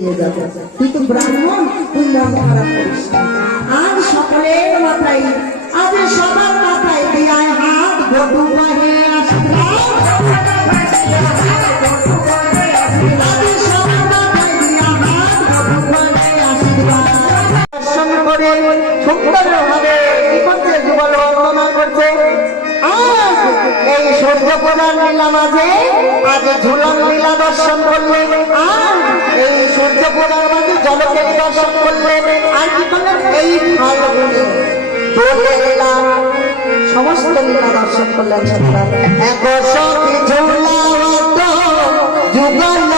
নিয়ে যাবে। তুই তো ব্রাহ্মণ, তুই মন খারাপ করিস না। আজ সকলের মাথায়, আজ সবার মাথায় দিয়ায় হাত বধূ বাহে আসলাম। দর্শন করে সুন্দরভাবে কি করছে, যুগল বন্দনা করছে। আজ এই সূর্যপূজার লীলা মাঝে আজ ঝুলন লীলা দর্শন করলেন, আর এই সূর্যপূজার মাঝে জলকেলী দর্শন করলেন, আর কি করলেন এই ফাল্গুনে দোলে লীলা, সমস্ত লীলা দর্শন করলেন। এক সখী ঝুলা যুগল